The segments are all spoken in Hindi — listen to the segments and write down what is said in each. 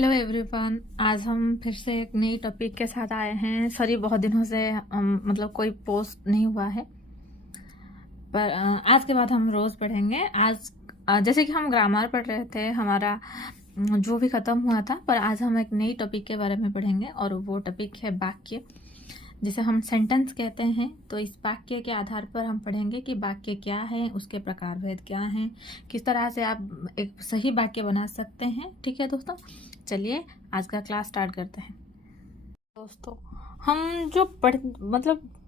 Hello everyone. आज हम फिर से एक नई टॉपिक के साथ आए हैं। सॉरी, बहुत दिनों से मतलब कोई पोस्ट नहीं हुआ है, पर आज के बाद हम रोज़ पढ़ेंगे। आज जैसे कि हम ग्रामर पढ़ रहे थे, हमारा जो भी ख़त्म हुआ था, पर आज हम एक नई टॉपिक के बारे में पढ़ेंगे और वो टॉपिक है वाक्य, जिसे हम सेंटेंस कहते हैं। तो इस वाक्य के आधार पर हम पढ़ेंगे कि वाक्य क्या है, उसके प्रकारभेद क्या हैं, किस तरह से आप एक सही वाक्य बना सकते हैं। ठीक है दोस्तों, चलिए आज का क्लास स्टार्ट करते हैं। दोस्तों, हम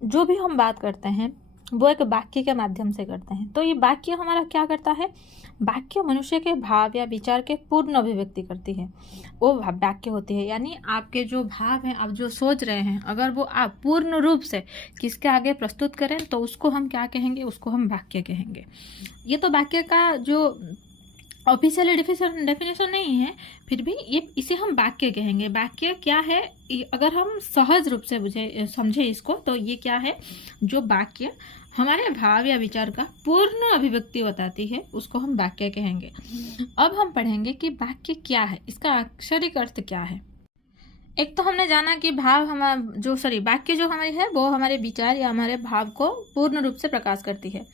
जो भी हम बात करते हैं वो एक वाक्य के माध्यम से करते हैं। तो ये वाक्य हमारा क्या करता है? वाक्य मनुष्य के भाव या विचार के पूर्ण अभिव्यक्ति करती है, वो वाक्य होती है। यानी आपके जो भाव हैं, आप जो सोच रहे हैं, अगर वो आप पूर्ण रूप से किसके आगे प्रस्तुत करें तो उसको हम क्या कहेंगे? उसको हम वाक्य कहेंगे। ये तो वाक्य का जो ऑफिशियल डेफिनेशन नहीं है, फिर भी इसे हम वाक्य कहेंगे। वाक्य क्या है? अगर हम सहज रूप से समझे इसको, तो ये क्या है? जो वाक्य हमारे भाव या विचार का पूर्ण अभिव्यक्ति बताती है, उसको हम वाक्य कहेंगे। अब हम पढ़ेंगे कि वाक्य क्या है, इसका अक्षरिक अर्थ क्या है। एक तो हमने जाना कि वाक्य जो हमारी है वो हमारे विचार या हमारे भाव को पूर्ण रूप से प्रकाश करती है।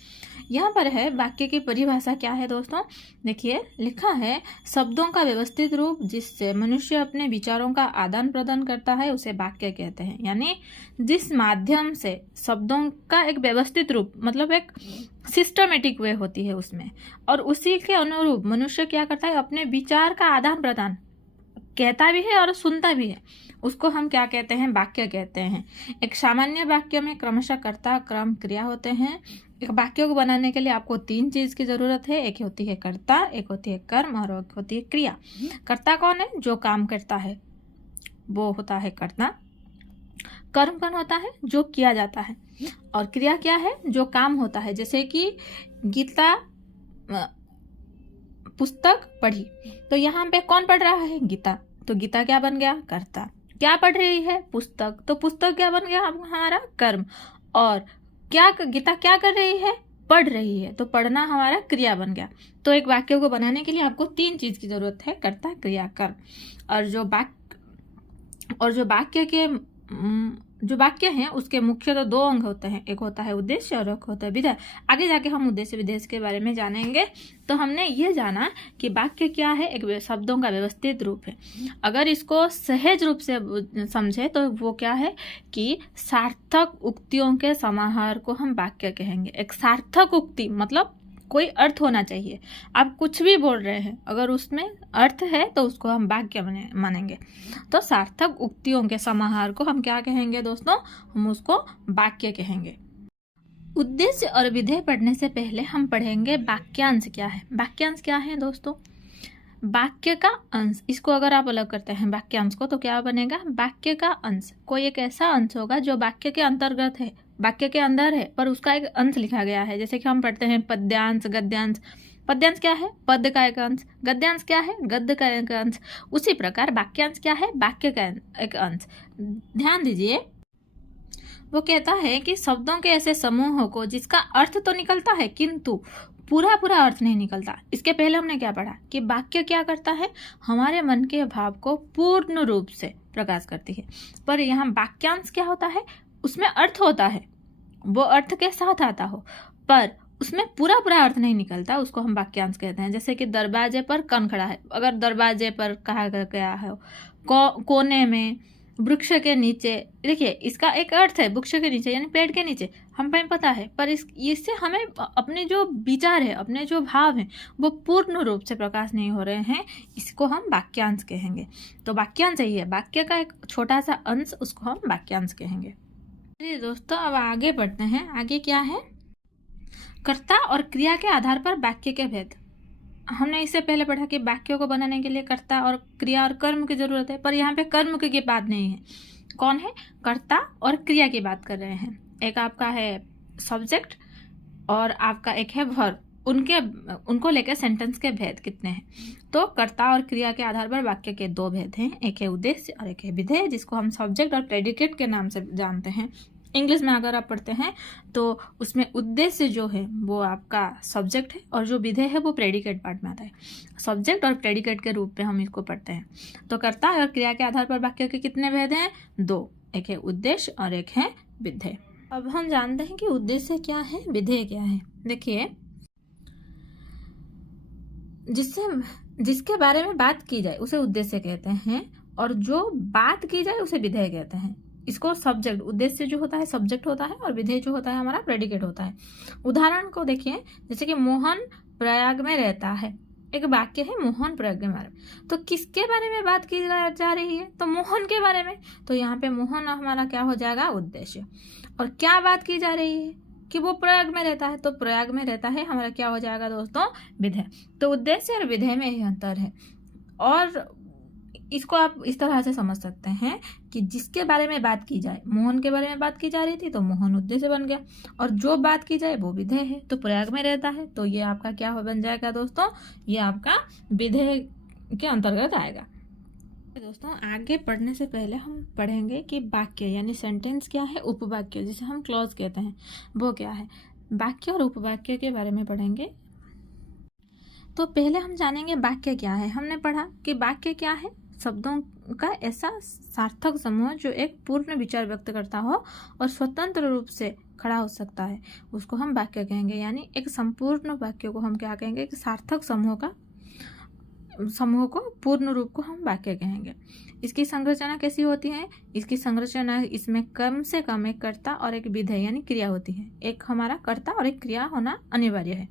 यहाँ पर है वाक्य की परिभाषा क्या है दोस्तों। देखिए, लिखा है शब्दों का व्यवस्थित रूप जिससे मनुष्य अपने विचारों का आदान प्रदान करता है, उसे वाक्य कहते हैं। यानी जिस माध्यम से शब्दों का एक व्यवस्थित रूप, मतलब एक सिस्टमेटिक वे होती है उसमें, और उसी के अनुरूप मनुष्य क्या करता है? अपने विचार का आदान प्रदान कहता भी है और सुनता भी है, उसको हम क्या कहते हैं? वाक्य कहते हैं। एक सामान्य वाक्य में क्रमशः कर्ता, क्रम, क्रिया होते हैं। एक वाक्य को बनाने के लिए आपको 3 चीज की जरूरत है। एक होती है कर्ता, एक होती है कर्म और एक होती है क्रिया। कर्ता कौन है? जो काम करता है वो होता है कर्ता। कर्म कौन होता है? जो किया जाता है। और क्रिया क्या है? जो काम होता है। जैसे कि गीता पुस्तक पढ़ी, तो यहाँ पे कौन पढ़ रहा है? गीता। तो गीता क्या बन गया? कर्ता। क्या पढ़ रही है? पुस्तक। तो पुस्तक क्या बन गया? हमारा कर्म। और गीता क्या कर रही है? पढ़ रही है। तो पढ़ना हमारा क्रिया बन गया। तो एक वाक्य को बनाने के लिए आपको 3 चीज की जरूरत है, कर्ता, क्रिया, कर्म। और जो वाक्य हैं उसके मुख्यतः 2 अंग होते हैं। एक होता है उद्देश्य और एक होता है विधेय। आगे जाके हम उद्देश्य विधेय के बारे में जानेंगे। तो हमने ये जाना कि वाक्य क्या है? एक शब्दों का व्यवस्थित रूप है। अगर इसको सहज रूप से समझे तो वो क्या है कि सार्थक उक्तियों के समाहार को हम वाक्य कहेंगे। एक सार्थक उक्ति मतलब कोई अर्थ होना चाहिए। आप कुछ भी बोल रहे हैं, अगर उसमें अर्थ है तो उसको हम वाक्य मानेंगे। तो सार्थक उक्तियों के समाहार को हम क्या कहेंगे दोस्तों? हम उसको वाक्य कहेंगे। उद्देश्य और विधेय पढ़ने से पहले हम पढ़ेंगे वाक्यांश क्या है। वाक्यांश क्या है दोस्तों? वाक्य का अंश। इसको अगर आप अलग करते हैं वाक्यांश को, तो क्या बनेगा? वाक्य का अंश। कोई एक ऐसा अंश होगा जो वाक्य के अंतर्गत है, वाक्य के अंदर है, पर उसका एक अंश लिखा गया है। जैसे कि हम पढ़ते हैं पद्यांश, गद्यांश। पद्यांश क्या है? पद का एक अंश। गद्यांश क्या है? गद्य का एक अंश। उसी प्रकार वाक्यांश क्या है? वाक्य का एक अंश। ध्यान दीजिए, वो कहता है कि शब्दों के ऐसे समूहों को जिसका अर्थ तो निकलता है किंतु पूरा अर्थ नहीं निकलता। इसके पहले हमने क्या पढ़ा कि वाक्य क्या करता है? हमारे मन के भाव को पूर्ण रूप से प्रकाश करती है। पर यहाँ वाक्यांश क्या होता है? उसमें अर्थ होता है, वो अर्थ के साथ आता हो, पर उसमें पूरा अर्थ नहीं निकलता, उसको हम वाक्यांश कहते हैं। जैसे कि दरवाजे पर कौन खड़ा है? अगर दरवाजे पर कहा गया है कोने में, वृक्ष के नीचे, देखिए इसका एक अर्थ है, वृक्ष के नीचे यानी पेड़ के नीचे, हमें पता है, पर इससे हमें अपने जो विचार है, अपने जो भाव हैं, वो पूर्ण रूप से प्रकाश नहीं हो रहे हैं, इसको हम वाक्यांश कहेंगे। तो वाक्यांश यही है, वाक्य का एक छोटा सा अंश, उसको हम वाक्यांश कहेंगे। चलिए दोस्तों, अब आगे बढ़ते हैं। आगे क्या है? कर्ता और क्रिया के आधार पर वाक्य के भेद। हमने इससे पहले पढ़ा कि वाक्यों को बनाने के लिए कर्ता और क्रिया और कर्म की जरूरत है, पर यहाँ पे कर्म की बात नहीं है। कौन है? कर्ता और क्रिया की बात कर रहे हैं। एक आपका है सब्जेक्ट और आपका एक है वर्ब। उनको लेकर सेंटेंस के भेद कितने हैं? तो कर्ता और क्रिया के आधार पर वाक्य के 2 भेद हैं। एक है उद्देश्य और एक है विधेय, जिसको हम सब्जेक्ट और प्रेडिकेट के नाम से जानते हैं। इंग्लिश में अगर आप पढ़ते हैं तो उसमें उद्देश्य जो है वो आपका सब्जेक्ट है और जो विधेय है वो प्रेडिकेट पार्ट में आता है। सब्जेक्ट और प्रेडिकेट के रूप में हम इसको पढ़ते हैं। तो कर्ता और क्रिया के आधार पर वाक्य के कितने भेद हैं? 2, एक है उद्देश्य और एक है विधेय। अब हम जानते हैं कि उद्देश्य क्या है, विधेय क्या है। देखिए, जिसके बारे में बात की जाए उसे उद्देश्य कहते हैं और जो बात की जाए उसे विधेय कहते हैं। इसको सब्जेक्ट, उद्देश्य जो होता है सब्जेक्ट होता है और विधेय जो होता है हमारा प्रेडिकेट होता है। उदाहरण को देखिए, जैसे कि मोहन प्रयाग में रहता है, एक वाक्य है मोहन प्रयाग के बारे में। तो किसके बारे में बात की जा रही है? तो मोहन के बारे में। तो यहाँ पे मोहन हमारा क्या हो जाएगा? उद्देश्य। और क्या बात की जा रही है? कि वो प्रयाग में रहता है, तो प्रयाग में रहता है हमारा क्या हो जाएगा दोस्तों? विधेय। तो उद्देश्य और विधेय में यही अंतर है। और इसको आप इस तरह से समझ सकते हैं कि जिसके बारे में बात की जाए, मोहन के बारे में बात की जा रही थी तो मोहन उद्देश्य बन गया, और जो बात की जाए वो विधेय है, तो प्रयाग में रहता है तो ये आपका क्या हो बन जाएगा दोस्तों? ये आपका विधेय के अंतर्गत आएगा। दोस्तों, आगे पढ़ने से पहले हम पढ़ेंगे कि वाक्य यानी सेंटेंस क्या है, उपवाक्य जिसे हम क्लॉज कहते हैं वो क्या है। वाक्य और उपवाक्य के बारे में पढ़ेंगे। तो पहले हम जानेंगे वाक्य क्या है। हमने पढ़ा कि वाक्य क्या है? शब्दों का ऐसा सार्थक समूह जो एक पूर्ण विचार व्यक्त करता हो और स्वतंत्र रूप से खड़ा हो सकता है, उसको हम वाक्य कहेंगे। यानी एक संपूर्ण वाक्य को हम क्या कहेंगे? कि सार्थक समूह को, पूर्ण रूप को हम वाक्य कहेंगे। इसकी संरचना कैसी होती है? इसकी संरचना, इसमें कम से कम एक कर्ता और एक विधेय यानी क्रिया होती है। एक हमारा कर्ता और एक क्रिया होना अनिवार्य है।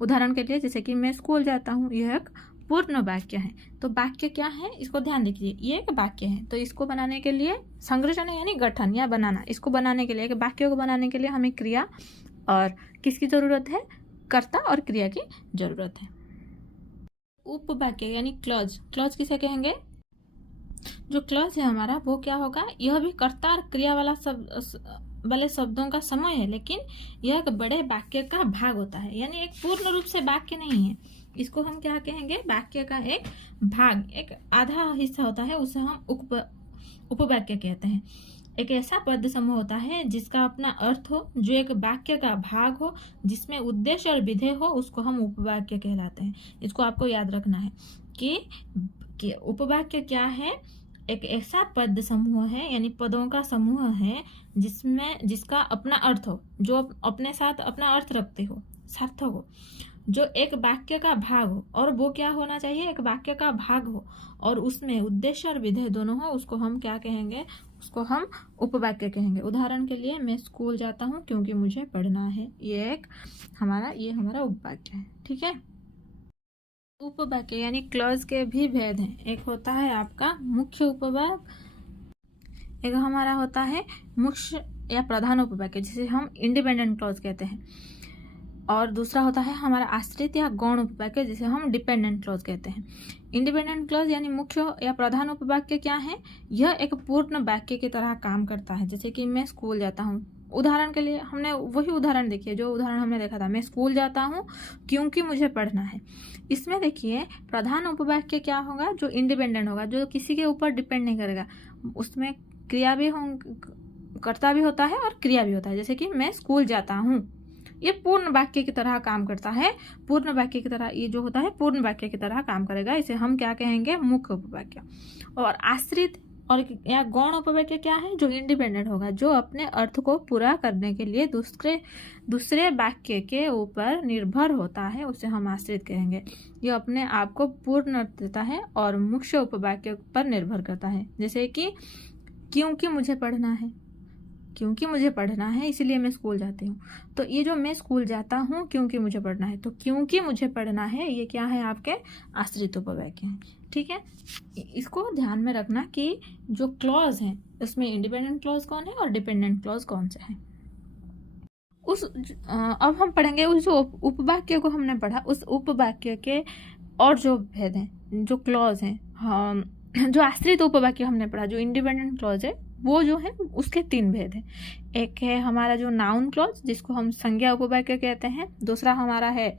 उदाहरण के लिए, जैसे कि मैं स्कूल जाता हूँ, यह एक पूर्ण वाक्य है। तो वाक्य क्या है इसको ध्यान दीजिए, ये एक वाक्य है। तो इसको बनाने के लिए संरचना यानी गठन या बनाना, इसको बनाने के लिए, एक वाक्य को बनाने के लिए हमें क्रिया और किसकी जरूरत है? कर्ता और क्रिया की जरूरत है। उपवाक्य यानी क्लॉज, क्लॉज किसे कहेंगे? जो क्लॉज है हमारा वो क्या होगा? यह भी कर्ता और क्रिया वाले शब्दों का समूह है, लेकिन यह एक बड़े वाक्य का भाग होता है। यानी एक पूर्ण रूप से वाक्य नहीं है। इसको हम क्या कहेंगे? वाक्य का एक भाग, एक आधा हिस्सा होता है, उसे हम उपवाक्य कहते हैं। एक ऐसा पद समूह होता है जिसका अपना अर्थ हो, जो एक वाक्य का भाग हो, जिसमें उद्देश्य और विधेय हो, उसको हम उपवाक्य कहलाते हैं। इसको आपको याद रखना है कि उपवाक्य क्या है? एक ऐसा पद समूह है यानी पदों का समूह है जिसका अपना अर्थ हो, जो अपने साथ अपना अर्थ रखते हो, सार्थक हो, जो एक वाक्य का भाग हो। और वो क्या होना चाहिए? एक वाक्य का भाग हो और उसमें उद्देश्य और विधेय दोनों हो, उसको हम क्या कहेंगे? उसको हम उपवाक्य कहेंगे। उदाहरण के लिए, मैं स्कूल जाता हूँ क्योंकि मुझे पढ़ना है, ये हमारा उपवाक्य है। ठीक है। उपवाक्य यानी क्लॉज के भी भेद हैं। एक होता है आपका मुख्य उपवाक्य, एक हमारा होता है मुख्य या प्रधान उपवाक्य जिसे हम इंडिपेंडेंट क्लॉज कहते हैं, और दूसरा होता है हमारा आश्रित या गौण उपवाक्य जिसे हम डिपेंडेंट क्लॉज कहते हैं। इंडिपेंडेंट क्लॉज यानी मुख्य या प्रधान उपवाक्य क्या है? यह एक पूर्ण वाक्य की तरह काम करता है। जैसे कि मैं स्कूल जाता हूँ, उदाहरण के लिए हमने वही उदाहरण देखिए, जो उदाहरण हमने देखा था, मैं स्कूल जाता हूँ क्योंकि मुझे पढ़ना है। इसमें देखिए प्रधान उपवाक्य क्या होगा? जो इंडिपेंडेंट होगा, जो किसी के ऊपर डिपेंड नहीं करेगा। उसमें क्रिया भी कर्ता भी होता है और क्रिया भी होता है। जैसे कि मैं स्कूल जाता हूँ, ये पूर्ण वाक्य की तरह काम करता है। पूर्ण वाक्य की तरह ये जो होता है पूर्ण वाक्य की तरह काम करेगा। इसे हम क्या कहेंगे? मुख्य उपवाक्य। और आश्रित और या गौण उपवाक्य क्या है? जो इंडिपेंडेंट होगा, जो अपने अर्थ को पूरा करने के लिए दूसरे वाक्य के ऊपर निर्भर होता है, उसे हम आश्रित कहेंगे। यह अपने आप को पूर्ण अर्थ देता है और मुख्य उपवाक्य पर निर्भर करता है। जैसे कि क्योंकि मुझे पढ़ना है, क्योंकि मुझे पढ़ना है इसलिए मैं स्कूल जाती हूँ। तो ये जो मैं स्कूल जाता हूँ क्योंकि मुझे पढ़ना है, तो क्योंकि मुझे पढ़ना है ये क्या है? आपके आश्रित उपवाक्य हैं। ठीक है। इसको ध्यान में रखना कि जो क्लॉज हैं उसमें इंडिपेंडेंट क्लॉज कौन है और डिपेंडेंट क्लॉज कौन से हैं। अब हम पढ़ेंगे उस जो उपवाक्य को हमने पढ़ा, उस उपवाक्य के और जो भेद हैं, जो क्लॉज हैं, जो आश्रित उपवाक्य हमने पढ़ा, जो इंडिपेंडेंट क्लॉज है, वो जो है उसके 3 भेद हैं। एक है हमारा जो नाउन क्लॉज जिसको हम संज्ञा उपवाक्य कहते हैं, दूसरा हमारा है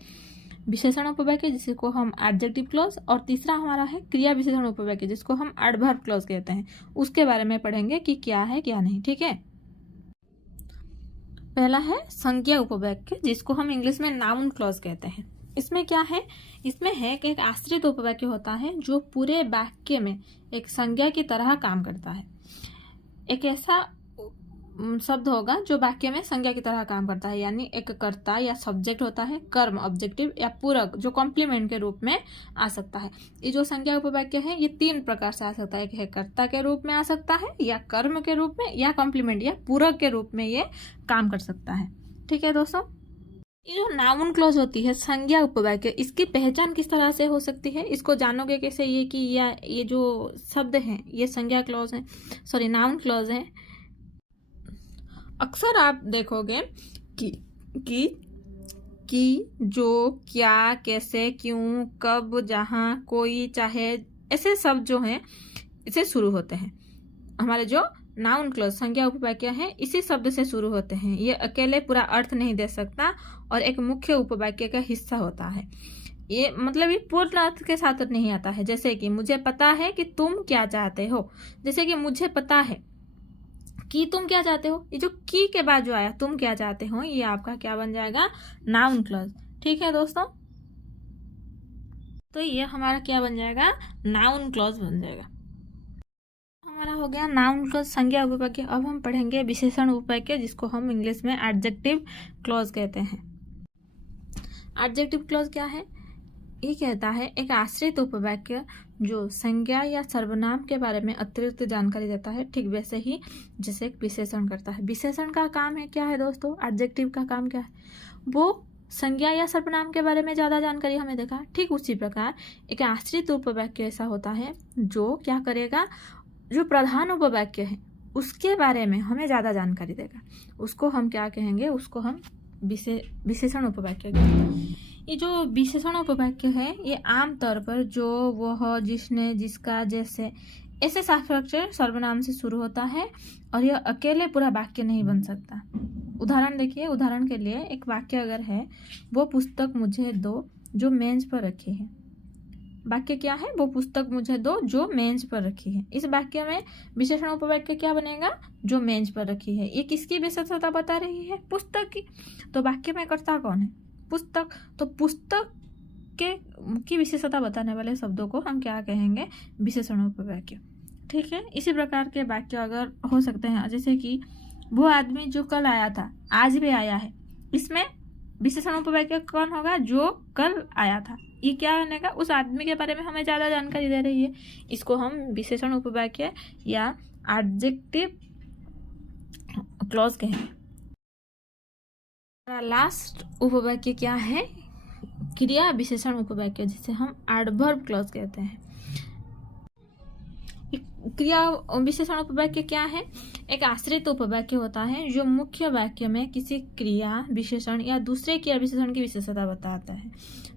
विशेषण उपवाक्य जिसको हम एडजेक्टिव क्लॉज, और तीसरा हमारा है क्रिया विशेषण उपवाक्य जिसको हम एडवर्ब क्लॉज कहते हैं। उसके बारे में पढ़ेंगे कि क्या है क्या नहीं। ठीक है। पहला है संज्ञा उपवाक्य, जिसको हम इंग्लिश में नाउन क्लॉज कहते हैं। इसमें क्या है, इसमें है कि एक आश्रित उपवाक्य होता है जो पूरे वाक्य में एक संज्ञा की तरह काम करता है। एक ऐसा शब्द होगा जो वाक्य में संज्ञा की तरह काम करता है, यानी एक कर्ता या सब्जेक्ट होता है, कर्म ऑब्जेक्टिव या पूरक जो कॉम्प्लीमेंट के रूप में आ सकता है। ये जो संज्ञा उपवाक्य है ये 3 प्रकार से आ सकता है। एक है कर्ता के रूप में आ सकता है, या कर्म के रूप में, या कॉम्प्लीमेंट या पूरक के रूप में ये काम कर सकता है। ठीक है दोस्तों, ये जो नाउन क्लॉज होती है संज्ञा उपवाक्य, इसकी पहचान किस तरह से हो सकती है, इसको जानोगे कैसे ये कि ये जो शब्द हैं ये संज्ञा क्लॉज है, सॉरी नाउन क्लॉज है। अक्सर आप देखोगे कि जो, क्या, कैसे, क्यों, कब, जहाँ, कोई, चाहे, ऐसे शब्द जो हैं इसे शुरू होते हैं। हमारे जो नाउन क्लॉज संज्ञा उपवाक्य है इसी शब्द से शुरू होते हैं। ये अकेले पूरा अर्थ नहीं दे सकता और एक मुख्य उपवाक्य का हिस्सा होता है। ये मतलब ये पूर्ण अर्थ के साथ नहीं आता है। जैसे कि मुझे पता है कि तुम क्या चाहते हो, जैसे कि मुझे पता है कि तुम क्या चाहते हो, ये जो की के बाद जो आया तुम क्या चाहते हो, ये आपका क्या बन जाएगा, नाउन क्लॉज। ठीक है दोस्तों, तो ये हमारा क्या बन जाएगा, नाउन क्लॉज बन जाएगा। हमारा हो गया नाउन क्लॉज संज्ञा उपवाक्य। अब हम पढ़ेंगे विशेषण उपवाक्य, जिसको हम इंग्लिश में एडजेक्टिव क्लॉज कहते हैं। एडजेक्टिव क्लॉज क्या है, ये कहता है एक आश्रित उपवाक्य जो संज्ञा या सर्वनाम के बारे में अतिरिक्त जानकारी देता है, ठीक वैसे ही जैसे एक विशेषण करता है। विशेषण का काम है क्या है दोस्तों, एडजेक्टिव का काम क्या है, वो संज्ञा या सर्वनाम के बारे में ज़्यादा जानकारी हमें देगा। ठीक उसी प्रकार एक आश्रित उपवाक्य ऐसा होता है जो क्या करेगा, जो प्रधान उपवाक्य है उसके बारे में हमें ज़्यादा जानकारी देगा। उसको हम क्या कहेंगे, उसको हम विशेषण उपवाक्य कहेंगे। ये जो विशेषण उपवाक्य है ये आमतौर पर जो, वह, जिसने, जिसका, जैसे ऐसे सापेक्षक सर्वनाम से शुरू होता है और यह अकेले पूरा वाक्य नहीं बन सकता। उदाहरण देखिए, उदाहरण के लिए एक वाक्य अगर है, वो पुस्तक मुझे दो जो मेज पर रखी है। वाक्य क्या है, वो पुस्तक मुझे दो जो मेज पर रखी है। इस वाक्य में विशेषण उपवाक्य क्या बनेगा, जो मेज पर रखी है। ये किसकी विशेषता बता रही है, पुस्तक की। तो वाक्य में कर्ता कौन है, पुस्तक। तो पुस्तक की विशेषता बताने वाले शब्दों को हम क्या कहेंगे, विशेषण उपवाक्य। ठीक है, इसी प्रकार के वाक्य अगर हो सकते हैं, जैसे कि वो आदमी जो कल आया था आज भी आया है। इसमें विशेषण उपवाक्य कौन होगा, जो कल आया था। ये क्या बनेगा, उस आदमी के बारे में हमें ज़्यादा जानकारी दे रही है। इसको हम विशेषण उपवाक्य या एडजेक्टिव क्लॉज कहेंगे। लास्ट उपवाक्य क्या है, क्रिया विशेषण उपवाक्य, जिसे हम एडवर्ब क्लॉज कहते हैं। क्रिया विशेषण उपवाक्य क्या है, एक आश्रित उपवाक्य होता है जो मुख्य वाक्य में किसी क्रिया विशेषण या दूसरे क्रिया विशेषण की विशेषता बताता है।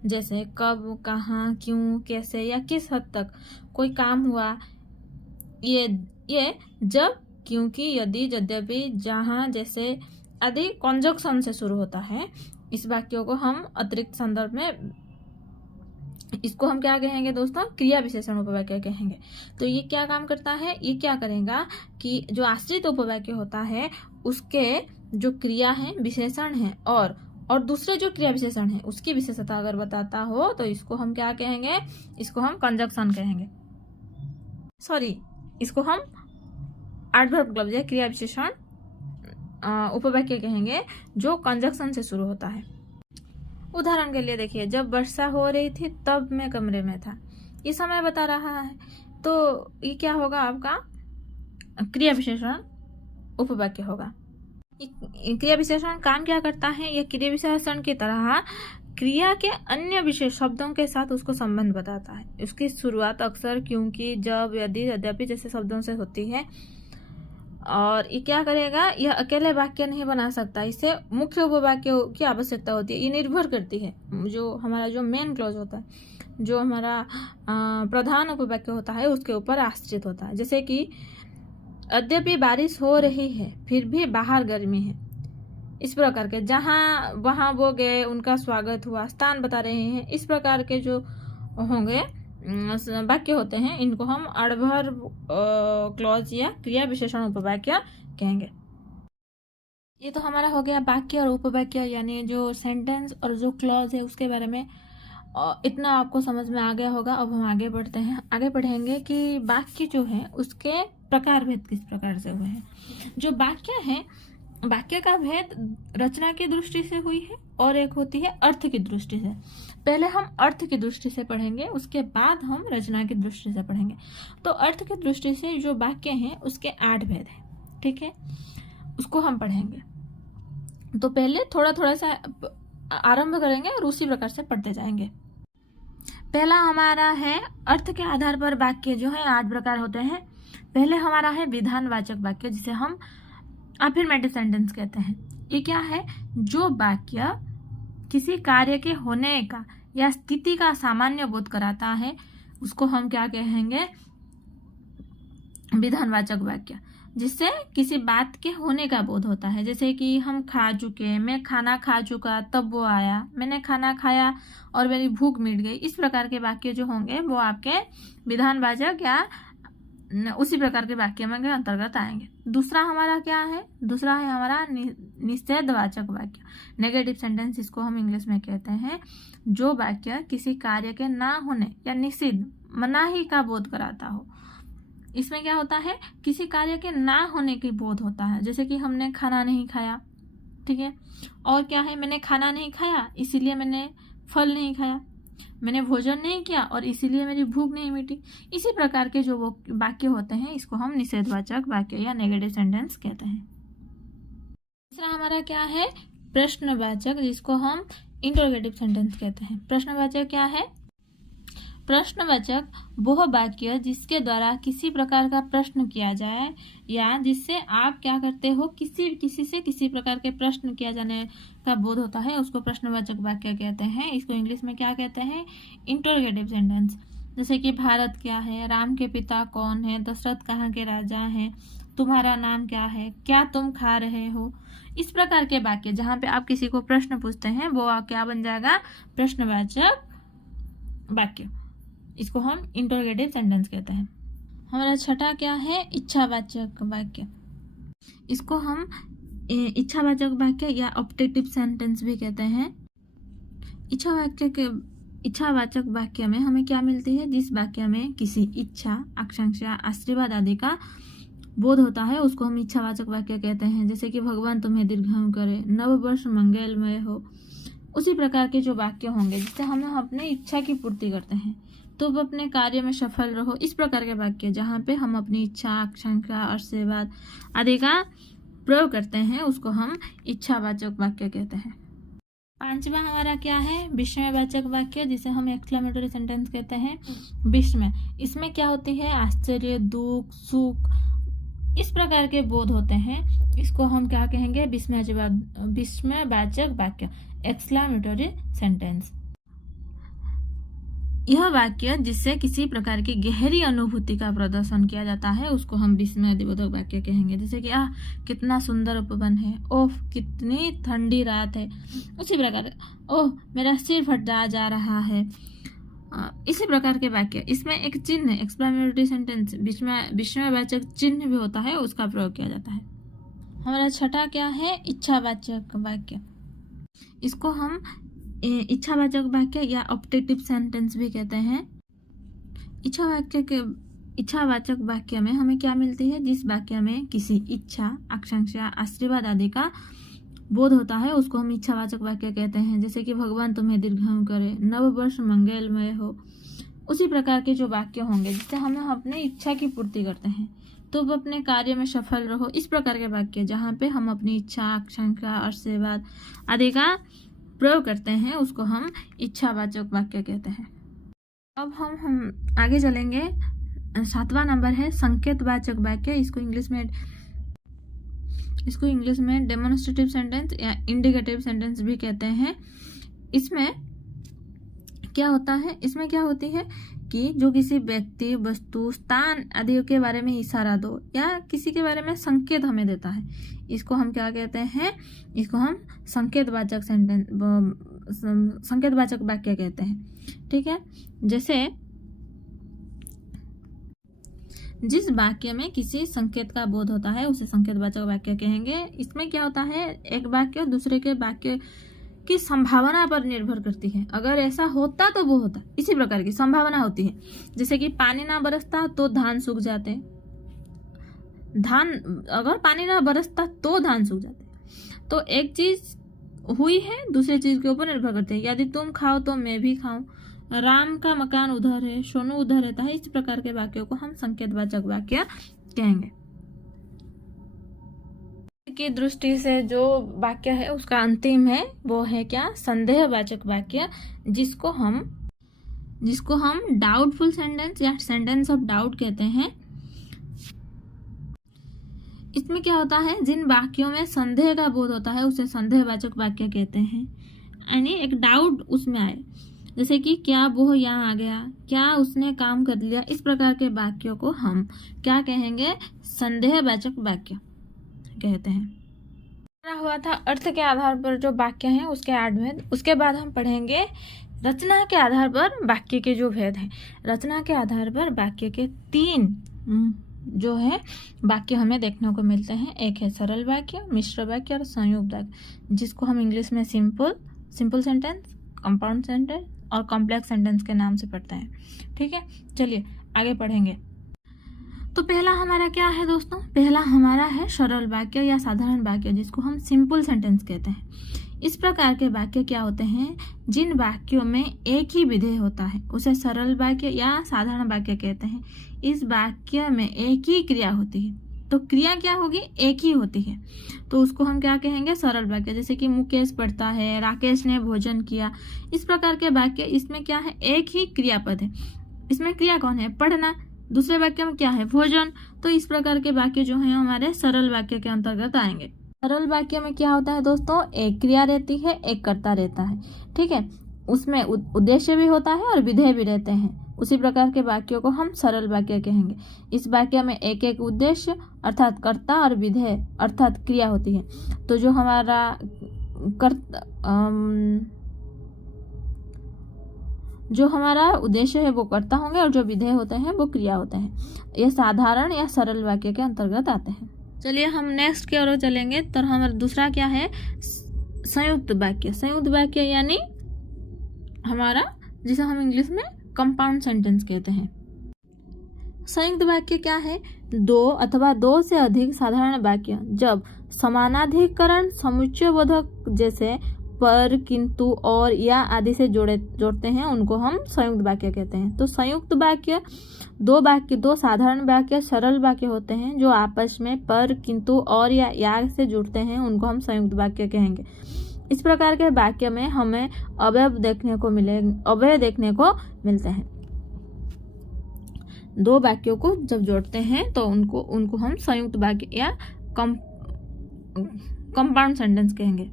जैसे कब, कहाँ, क्यों, कैसे या किस हद तक कोई काम हुआ। ये जब, क्योंकि, यदि, यद्यपि, जहाँ, जैसे आदि कंजक्शन से शुरू होता है। इस वाक्यों को हम अतिरिक्त संदर्भ में, इसको हम क्या कहेंगे दोस्तों, क्रिया विशेषण उपवाक्य कहेंगे। तो ये क्या काम करता है, ये क्या करेगा कि जो आश्रित उपवाक्य होता है उसके जो क्रिया है, विशेषण है और दूसरे जो क्रिया विशेषण है उसकी विशेषता अगर बताता हो तो इसको हम क्या कहेंगे, इसको हम कंजक्शन कहेंगे। सॉरी, इसको हम एडवर्ब क्लॉज या क्रिया विशेषण उपवाक्य कहेंगे जो कंजक्शन से शुरू होता है। उदाहरण के लिए देखिए, जब वर्षा हो रही थी तब मैं कमरे में था, ये समय बता रहा है। तो ये क्या होगा, आपका क्रिया विशेषण उपवाक्य होगा। क्रिया विशेषण काम क्या करता है, यह क्रिया विशेषण की तरह क्रिया के अन्य विशेष शब्दों के साथ उसको संबंध बताता है। उसकी शुरुआत अक्सर क्योंकि, जब, यदि, यद्यपि जैसे शब्दों से होती है। और ये क्या करेगा, यह अकेले वाक्य नहीं बना सकता, इसे मुख्य उपवाक्य की आवश्यकता होती है। ये निर्भर करती है, जो हमारा जो मेन क्लॉज होता है, जो हमारा प्रधान उपवाक्य होता है उसके ऊपर आश्रित होता है। जैसे कि यद्यपि बारिश हो रही है फिर भी बाहर गर्मी है। इस प्रकार के, जहाँ वहाँ वो गए, उनका स्वागत हुआ, स्थान बता रहे हैं। इस प्रकार के जो होंगे वाक्य होते हैं, इनको हम एडवर्ब क्लॉज या क्रिया विशेषण उपवाक्य कहेंगे। ये तो हमारा हो गया वाक्य और उपवाक्य, यानी जो सेंटेंस और जो क्लॉज है उसके बारे में। इतना आपको समझ में आ गया होगा। अब हम आगे बढ़ते हैं, आगे पढ़ेंगे कि वाक्य जो है उसके प्रकार भेद किस प्रकार से हुए हैं। जो वाक्य है, वाक्य का भेद रचना की दृष्टि से हुई है और एक होती है अर्थ की दृष्टि से। पहले हम अर्थ की दृष्टि से पढ़ेंगे, उसके बाद हम रचना की दृष्टि से पढ़ेंगे। तो अर्थ की दृष्टि से जो वाक्य हैं उसके 8 भेद हैं, ठीक है, उसको हम पढ़ेंगे। तो पहले थोड़ा थोड़ा सा आरंभ करेंगे और उसी प्रकार से पढ़ते जाएंगे। पहला हमारा है अर्थ के आधार पर वाक्य जो है 8 प्रकार होते हैं। पहले हमारा है विधानवाचक वाक्य, जिसे हम अफर्मेटिव सेंटेंस कहते हैं। ये क्या है? जो वाक्य किसी कार्य के होने का या स्थिति का सामान्य बोध कराता है उसको हम क्या कहेंगे? विधानवाचक वाक्य। जिससे किसी बात के होने का बोध होता है, जैसे कि हम खा चुके, मैं खाना खा चुका तब वो आया, मैंने खाना खाया और मेरी भूख मिट गई। इस प्रकार के वाक्य जो होंगे वो आपके विधानवाचक या उसी प्रकार के वाक्य में के अंतर्गत आएंगे। दूसरा हमारा क्या है? दूसरा है हमारा निषेधवाचक वाक्य, नेगेटिव सेंटेंस इसको हम इंग्लिश में कहते हैं। जो वाक्य किसी कार्य के ना होने या निषिद्ध मनाही का बोध कराता हो। इसमें क्या होता है? किसी कार्य के ना होने की बोध होता है, जैसे कि हमने खाना नहीं खाया, ठीक है, और क्या है? मैंने खाना नहीं खाया इसीलिए मैंने फल नहीं खाया, मैंने भोजन नहीं किया और इसीलिए मेरी भूख नहीं मिटी। इसी प्रकार के जो वो वाक्य होते हैं इसको हम निषेधवाचक वाक्य या नेगेटिव सेंटेंस कहते हैं। तीसरा हमारा क्या है? प्रश्नवाचक, जिसको हम इंटरोगेटिव सेंटेंस कहते हैं। प्रश्नवाचक क्या है? प्रश्नवाचक वह वाक्य जिसके द्वारा किसी प्रकार का प्रश्न किया जाए या जिससे आप क्या करते हो, किसी से किसी प्रकार के प्रश्न किया जाने का बोध होता है, उसको प्रश्नवाचक वाक्य कहते हैं। इसको इंग्लिश में क्या कहते हैं? Interrogative sentence. जैसे कि भारत क्या है, राम के पिता कौन है, दशरथ कहाँ के राजा हैं, तुम्हारा नाम क्या है, क्या तुम खा रहे हो। इस प्रकार के वाक्य जहाँ पे आप किसी को प्रश्न पूछते हैं वो क्या बन जाएगा? प्रश्नवाचक वाक्य। इसको हम इंटरोगेटिव सेंटेंस कहते हैं। हमारा छठा क्या है? इच्छावाचक वाक्य। इसको हम इच्छावाचक वाक्य या ऑब्जेक्टिव सेंटेंस भी कहते हैं। इच्छावाचक वाक्य में हमें क्या मिलती है? जिस वाक्य में किसी इच्छा, आकांक्षा, आशीर्वाद आदि का बोध होता है उसको हम इच्छावाचक वाक्य कहते हैं। जैसे कि भगवान तुम्हें दीर्घायु करे, नव वर्ष मंगलमय हो। उसी प्रकार के जो वाक्य होंगे जिससे हम अपने इच्छा की पूर्ति करते हैं, तुम अपने कार्य में सफल रहो। इस प्रकार के वाक्य जहाँ पे हम अपनी इच्छा, आकांक्षा, आशीर्वाद आदि का प्रयोग करते हैं उसको हम इच्छावाचक वाक्य कहते हैं। पांचवा हमारा क्या है? विस्मयवाचक वाक्य, जिसे हम एक्सक्लेमेटरी सेंटेंस कहते हैं। विस्मय, इसमें क्या होती है? आश्चर्य, दुख, सुख, इस प्रकार के बोध होते हैं। इसको हम क्या कहेंगे? विस्मयवाचक वाक्य, एक्सक्लेमेटरी सेंटेंस। यह वाक्य जिससे किसी प्रकार की गहरी अनुभूति का प्रदर्शन किया जाता है उसको हम विस्मयदिबोधक वाक्य कहेंगे। जैसे कि कितना सुंदर उपवन है, ओह कितनी ठंडी रात है। उसी प्रकार ओह मेरा सिर फटा जा रहा है। इसी प्रकार के वाक्य, इसमें एक चिन्ह, एक्सक्लेमेटरी सेंटेंस, विस्मयवाचक चिन्ह भी होता है, उसका प्रयोग किया जाता है। हमारा छठा क्या है? इच्छावाचक वाक्य। इसको हम इच्छावाचक वाक्य या ऑब्जेक्टिव सेंटेंस भी कहते हैं। इच्छावाचक वाक्य में हमें क्या मिलती है? जिस वाक्य में किसी इच्छा, आकांक्षा, आशीर्वाद आदि का बोध होता है उसको हम इच्छावाचक वाक्य कहते हैं। जैसे कि भगवान तुम्हें दीर्घायु करे, नव वर्ष मंगलमय हो। उसी प्रकार के जो वाक्य होंगे जिससे हम अपने इच्छा की पूर्ति करते हैं, तुम अपने कार्य में सफल रहो। इस प्रकार के वाक्य जहाँ पे हम अपनी इच्छा, आकांक्षा, आशीर्वाद आदि का प्रयोग करते हैं उसको हम इच्छावाचक वाक्य कहते हैं। अब हम आगे चलेंगे। 7वां नंबर है संकेतवाचक वाक्य। इसको इंग्लिश में डेमोन्स्ट्रेटिव सेंटेंस या इंडिकेटिव सेंटेंस भी कहते हैं। इसमें क्या होता है? इसमें क्या होती है कि जो किसी व्यक्ति, वस्तु, स्थान आदि के बारे में इशारा दो या किसी के बारे में संकेत हमें देता है, इसको हम क्या कहते हैं? इसको हम संकेतवाचक सेंटेंस, संकेतवाचक वाक्य कहते हैं। ठीक है, जैसे जिस वाक्य में किसी संकेत का बोध होता है उसे संकेतवाचक वाक्य कहेंगे। इसमें क्या होता है, एक वाक्य दूसरे के वाक्य की संभावना पर निर्भर करती है। अगर ऐसा होता तो वो होता, इसी प्रकार की संभावना होती है। जैसे कि पानी ना बरसता तो धान सूख जाते, अगर पानी ना बरसता तो धान सूख जाते। तो एक चीज हुई है दूसरी चीज के ऊपर निर्भर करती है। यदि तुम खाओ तो मैं भी खाऊं, राम का मकान उधर है, सोनू उधर रहता है। इस प्रकार के वाक्यों को हम संकेतवाचक वाक्य कहेंगे। की दृष्टि से जो वाक्य है उसका अंतिम है वो है क्या, संदेहवाचक वाक्य, जिसको हम डाउटफुल सेंटेंस या सेंटेंस ऑफ डाउट कहते हैं। इसमें क्या होता है, जिन वाक्यों में संदेह का बोध होता है उसे संदेहवाचक वाक्य कहते हैं। यानी एक डाउट उसमें आए, जैसे कि क्या वो यहाँ आ गया, क्या उसने काम कर लिया। इस प्रकार के वाक्यों को हम क्या कहेंगे, संदेहवाचक वाक्य कहते हैं। हुआ था अर्थ के आधार पर जो वाक्य हैं उसके 8 भेद। उसके बाद हम पढ़ेंगे रचना के आधार पर वाक्य के जो भेद हैं। रचना के आधार पर वाक्य के 3 जो है वाक्य हमें देखने को मिलते हैं। एक है सरल वाक्य, मिश्र वाक्य और संयुक्त वाक्य, जिसको हम इंग्लिश में सिंपल सेंटेंस, कंपाउंड सेंटेंस और कॉम्प्लेक्स सेंटेंस के नाम से पढ़ते हैं। ठीक है, चलिए आगे पढ़ेंगे। तो पहला हमारा क्या है दोस्तों, पहला हमारा है सरल वाक्य या साधारण वाक्य, जिसको हम सिंपल सेंटेंस कहते हैं। इस प्रकार के वाक्य क्या होते हैं, जिन वाक्यों में एक ही विधेय होता है उसे सरल वाक्य या साधारण वाक्य कहते हैं। इस वाक्य में एक ही क्रिया होती है, तो क्रिया क्या होगी, एक ही होती है, तो उसको हम क्या कहेंगे, सरल वाक्य। जैसे कि मुकेश पढ़ता है, राकेश ने भोजन किया। इस प्रकार के वाक्य, इसमें क्या है, एक ही क्रियापद है। इसमें क्रिया कौन है, पढ़ना। दूसरे वाक्य में क्या है, भोजन। तो इस प्रकार के वाक्य जो है हमारे सरल वाक्य के अंतर्गत आएंगे। सरल वाक्य में क्या होता है दोस्तों, एक क्रिया रहती है, एक कर्ता रहता है। ठीक है, उसमें उद्देश्य भी होता है और विधेय भी रहते हैं। उसी प्रकार के वाक्यों को हम सरल वाक्य कहेंगे। इस वाक्य में एक एक उद्देश्य अर्थात कर्ता और विधेय अर्थात क्रिया होती है। तो जो हमारा जो हमारा उद्देश्य है वो कर्ता होंगे और जो विधेय होते हैं वो क्रिया होते हैं। ये साधारण या सरल वाक्य के अंतर्गत आते हैं। चलिए हम नेक्स्ट की ओर चलेंगे। तो हमारा दूसरा क्या है, संयुक्त वाक्य। संयुक्त वाक्य यानी हमारा, जिसे हम इंग्लिश में कंपाउंड सेंटेंस कहते हैं। संयुक्त वाक्य क्या है, 2 अथवा 2 से अधिक साधारण वाक्य जब समानाधिकरण समुच्चयबोधक जैसे पर, किंतु, और, या आदि से जोड़ते हैं उनको हम संयुक्त वाक्य कहते हैं। तो संयुक्त वाक्य दो साधारण वाक्य सरल वाक्य होते हैं जो आपस में पर, किंतु, और या से जुड़ते हैं, उनको हम संयुक्त वाक्य कहेंगे। इस प्रकार के वाक्य में हमें अव्यय देखने को मिलते हैं। 2 वाक्यों को जब जोड़ते हैं तो उनको हम संयुक्त वाक्य या कंपाउंड सेंटेंस कहेंगे।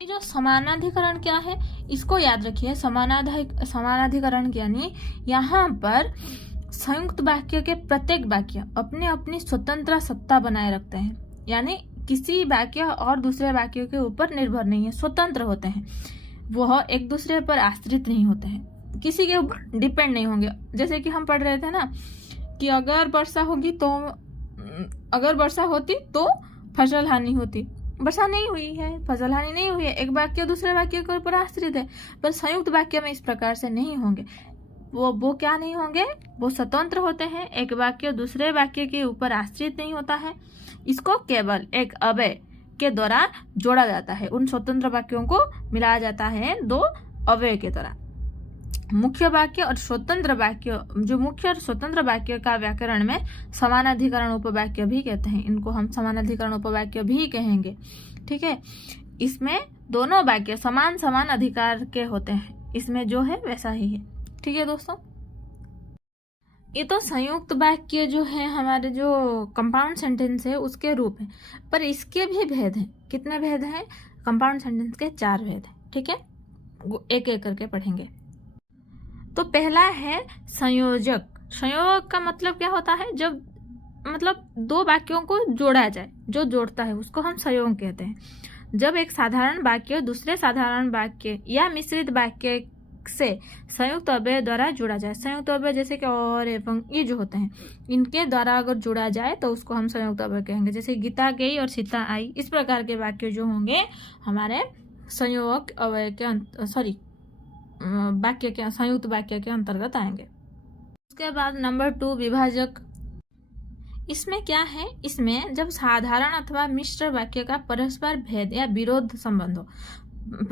जो समानाधिकरण क्या है, इसको याद रखिए। समानाधिकरण यानी यहाँ पर संयुक्त वाक्य के प्रत्येक वाक्य अपने अपनी स्वतंत्र सत्ता बनाए रखते हैं। यानी किसी वाक्य और दूसरे वाक्यों के ऊपर निर्भर नहीं है, स्वतंत्र होते हैं। वह एक दूसरे पर आश्रित नहीं होते हैं, किसी के ऊपर डिपेंड नहीं होंगे। जैसे कि हम पढ़ रहे थे ना कि अगर वर्षा होती तो फसल हानि होती। वर्षा नहीं हुई है, फसल हानि नहीं हुई है, एक वाक्य दूसरे वाक्य के ऊपर आश्रित है। पर संयुक्त वाक्य में इस प्रकार से नहीं होंगे। वो क्या नहीं होंगे, वो स्वतंत्र होते हैं। एक वाक्य दूसरे वाक्य के ऊपर आश्रित नहीं होता है। इसको केवल एक अव्यय के द्वारा जोड़ा जाता है। उन स्वतंत्र वाक्यों को मिलाया जाता है 2 अव्यय के द्वारा। मुख्य वाक्य और स्वतंत्र वाक्य, जो मुख्य और स्वतंत्र वाक्य का व्याकरण में समानाधिकरण उपवाक्य भी कहते हैं। इनको हम समानाधिकरण उपवाक्य भी कहेंगे। ठीक है, इसमें दोनों वाक्य समान अधिकार के होते हैं। इसमें जो है वैसा ही है। ठीक है दोस्तों, ये तो संयुक्त वाक्य जो है हमारे जो कंपाउंड सेंटेंस है उसके रूप है। पर इसके भी भेद हैं। कितने भेद हैं, कंपाउंड सेंटेंस के 4 भेद हैं। ठीक है, एक एक करके पढ़ेंगे। तो पहला है संयोजक। संयोग का मतलब क्या होता है, जब 2 वाक्यों को जोड़ा जाए, जो जोड़ता है उसको हम संयोग कहते हैं। जब एक साधारण वाक्य दूसरे साधारण वाक्य या मिश्रित वाक्य से संयुक्त अव्यय द्वारा जुड़ा जाए। संयुक्त अव्यय जैसे कि और एवं ये जो होते हैं, इनके द्वारा अगर जुड़ा जाए तो उसको हम संयुक्त अव्यय कहेंगे। जैसे गीता गई और सीता आई, इस प्रकार के वाक्य जो होंगे हमारे संयोग अव्यय के वाक्य के संयुक्त वाक्य के अंतर्गत आएंगे। उसके बाद नंबर 2 विभाजक। इसमें क्या है, इसमें जब साधारण अथवा मिश्र वाक्य का परस्पर भेद या विरोध संबंध हो।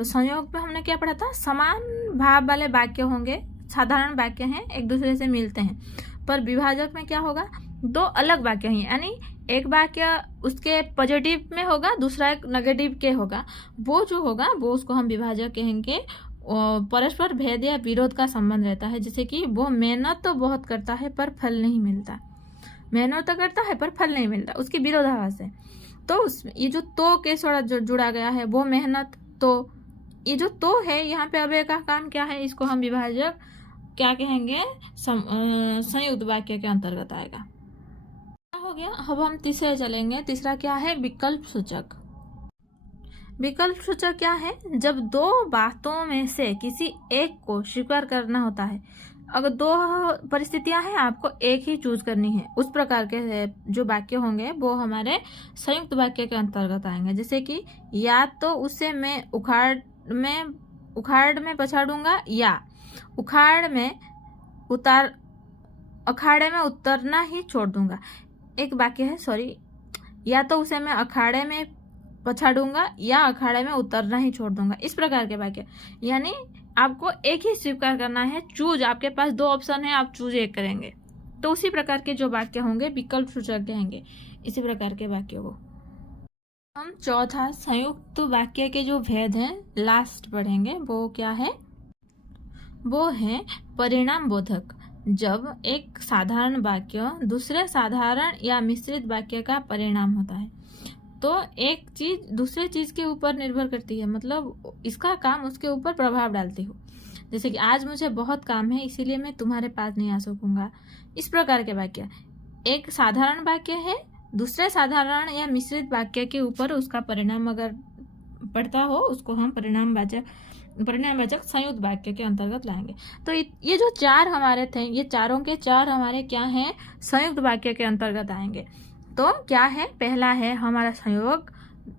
संयोग में हमने क्या पढ़ा था, समान भाव वाले वाक्य होंगे, साधारण वाक्य हैं, एक दूसरे से मिलते हैं। पर विभाजक में क्या होगा, दो अलग वाक्य हैं, यानी एक वाक्य उसके पॉजिटिव में होगा, दूसरा एक नेगेटिव के होगा। वो जो होगा वो उसको हम विभाजक कहेंगे। परस्पर भेद या विरोध का संबंध रहता है। जैसे कि वो मेहनत तो बहुत करता है पर फल नहीं मिलता, मेहनत तो करता है पर फल नहीं मिलता, उसकी विरोधाभास है। तो उसमें ये जो तो के साथ जुड़ा गया है वो मेहनत, तो ये जो तो है यहाँ पे अव्यय का काम क्या है, इसको हम विभाजक क्या कहेंगे, संयुक्त वाक्य के अंतर्गत आएगा। हो गया। अब हम तीसरे चलेंगे। तीसरा क्या है, विकल्प सूचक। विकल्प सूचक क्या है, जब दो बातों में से किसी एक को स्वीकार करना होता है। अगर दो परिस्थितियां हैं, आपको एक ही चूज करनी है, उस प्रकार के जो वाक्य होंगे वो हमारे संयुक्त वाक्य के अंतर्गत आएंगे। जैसे कि या तो उसे मैं उखाड़ में पछाड़ूंगा, या अखाड़े में उतरना ही छोड़ दूंगा। एक वाक्य है, या तो उसे मैं अखाड़े में पछाड़ूंगा या अखाड़े में उतरना ही छोड़ दूंगा। इस प्रकार के वाक्य, यानी आपको एक ही स्वीकार करना है, चूज, आपके पास दो ऑप्शन है, आप चूज एक करेंगे। तो उसी प्रकार के जो वाक्य होंगे विकल्प सूचक कहेंगे, इसी प्रकार के वाक्य को हम चौथा संयुक्त वाक्य के जो भेद हैं लास्ट पढ़ेंगे। वो क्या है, वो है परिणाम बोधक। जब एक साधारण वाक्य दूसरे साधारण या मिश्रित वाक्य का परिणाम होता है, तो एक चीज दूसरे चीज के ऊपर निर्भर करती है, मतलब इसका काम उसके ऊपर प्रभाव डालती हो। जैसे कि आज मुझे बहुत काम है इसीलिए मैं तुम्हारे पास नहीं आ सकूंगा। इस प्रकार के वाक्य, एक साधारण वाक्य है दूसरे साधारण या मिश्रित वाक्य के ऊपर उसका परिणाम अगर पड़ता हो, उसको हम परिणामवाचक संयुक्त वाक्य के अंतर्गत लाएंगे। तो ये जो चार हमारे थे, ये चारों के चार हमारे क्या हैं, संयुक्त वाक्य के अंतर्गत आएंगे। तो क्या है, पहला है हमारा संयोग,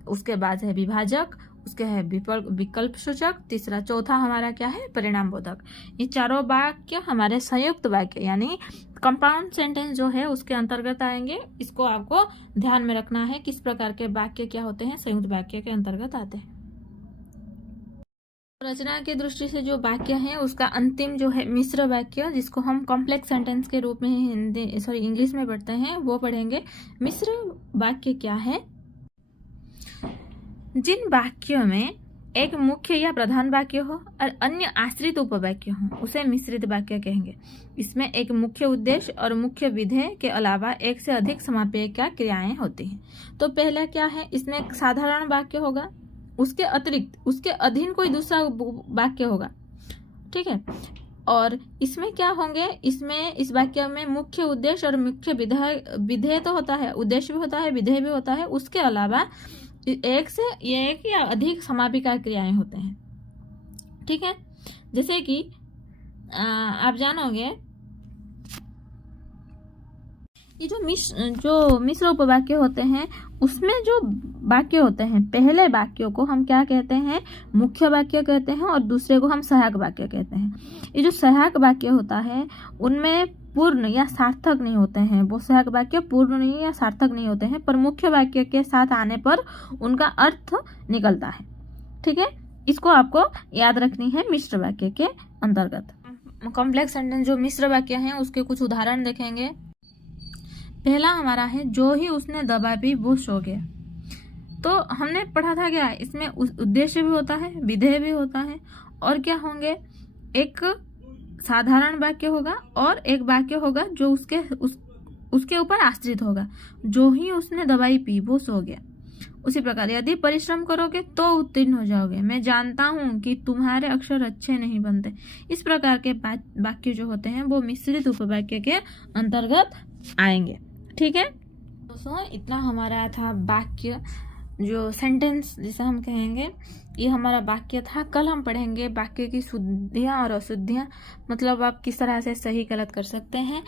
उसके बाद है विभाजक, उसके है विकल्प सूचक, तीसरा चौथा हमारा क्या है, परिणाम बोधक। ये चारों वाक्य हमारे संयुक्त वाक्य यानी कंपाउंड सेंटेंस जो है उसके अंतर्गत आएंगे। इसको आपको ध्यान में रखना है, किस प्रकार के वाक्य क्या होते हैं, संयुक्त वाक्य के अंतर्गत आते हैं। रचना की दृष्टि से जो वाक्य है उसका अंतिम जो है मिश्र वाक्य, जिसको हम कॉम्प्लेक्स सेंटेंस के रूप में इंग्लिश में पढ़ते हैं, वो पढ़ेंगे। मिश्र वाक्य क्या है, जिन वाक्यों में एक मुख्य या प्रधान वाक्य हो और अन्य आश्रित उपवाक्य हो उसे मिश्रित वाक्य कहेंगे। इसमें एक मुख्य उद्देश्य और मुख्य विधेय के अलावा एक से अधिक समापेयिका क्रियाएं होती हैं। तो पहला क्या है, इसमें एक साधारण वाक्य होगा, उसके अतिरिक्त उसके अधीन कोई दूसरा वाक्य होगा, ठीक है। और इसमें क्या होंगे, इसमें इस वाक्य में मुख्य उद्देश्य और मुख्य विधेय तो होता है, उद्देश्य भी होता है, विधेय भी होता है, उसके अलावा एक या अधिक समापिका क्रियाएं होते हैं, ठीक है। जैसे कि आप जानोगे ये जो मिश्र उपवाक्य होते हैं उसमें जो वाक्य होते हैं, पहले वाक्यों को हम क्या कहते हैं, मुख्य वाक्य कहते हैं, और दूसरे को हम सहायक वाक्य कहते हैं। ये जो सहायक वाक्य होता है उनमें पूर्ण या सार्थक नहीं होते हैं, वो सहायक वाक्य पूर्ण नहीं या सार्थक नहीं होते हैं, पर मुख्य वाक्य के साथ आने पर उनका अर्थ निकलता है, ठीक है। इसको आपको याद रखनी है मिश्र वाक्य के अंतर्गत। कॉम्प्लेक्स सेंटेंस जो मिश्र वाक्य हैं उसके कुछ उदाहरण देखेंगे। पहला हमारा है, जो ही उसने दवा पी वो सो गया। तो हमने पढ़ा था क्या, इसमें उद्देश्य भी होता है, विधेय भी होता है, और क्या होंगे, एक साधारण वाक्य होगा और एक वाक्य होगा जो उसके ऊपर आश्रित होगा। जो ही उसने दवाई पी वो सो गया। उसी प्रकार यदि परिश्रम करोगे तो उत्तीर्ण हो जाओगे। मैं जानता हूँ कि तुम्हारे अक्षर अच्छे नहीं बनते। इस प्रकार के वाक्य जो होते हैं वो मिश्रित उपवाक्य के अंतर्गत आएंगे, ठीक है दोस्तों। इतना हमारा था वाक्य जो सेंटेंस जिसे हम कहेंगे, ये हमारा वाक्य था। कल हम पढ़ेंगे वाक्य की शुद्धियाँ और अशुद्धियाँ, मतलब आप किस तरह से सही गलत कर सकते हैं,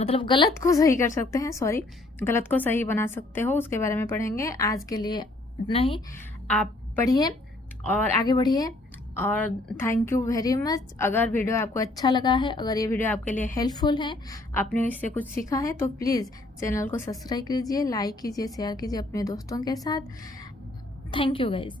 मतलब गलत को सही कर सकते हैं, सॉरी, गलत को सही बना सकते हो, उसके बारे में पढ़ेंगे। आज के लिए इतना ही। आप पढ़िए और आगे बढ़िए, और थैंक यू वेरी मच। अगर वीडियो आपको अच्छा लगा है, अगर ये वीडियो आपके लिए हेल्पफुल है, आपने इससे कुछ सीखा है, तो प्लीज़ चैनल को सब्सक्राइब कीजिए, लाइक कीजिए, शेयर कीजिए अपने दोस्तों के साथ। Thank you guys.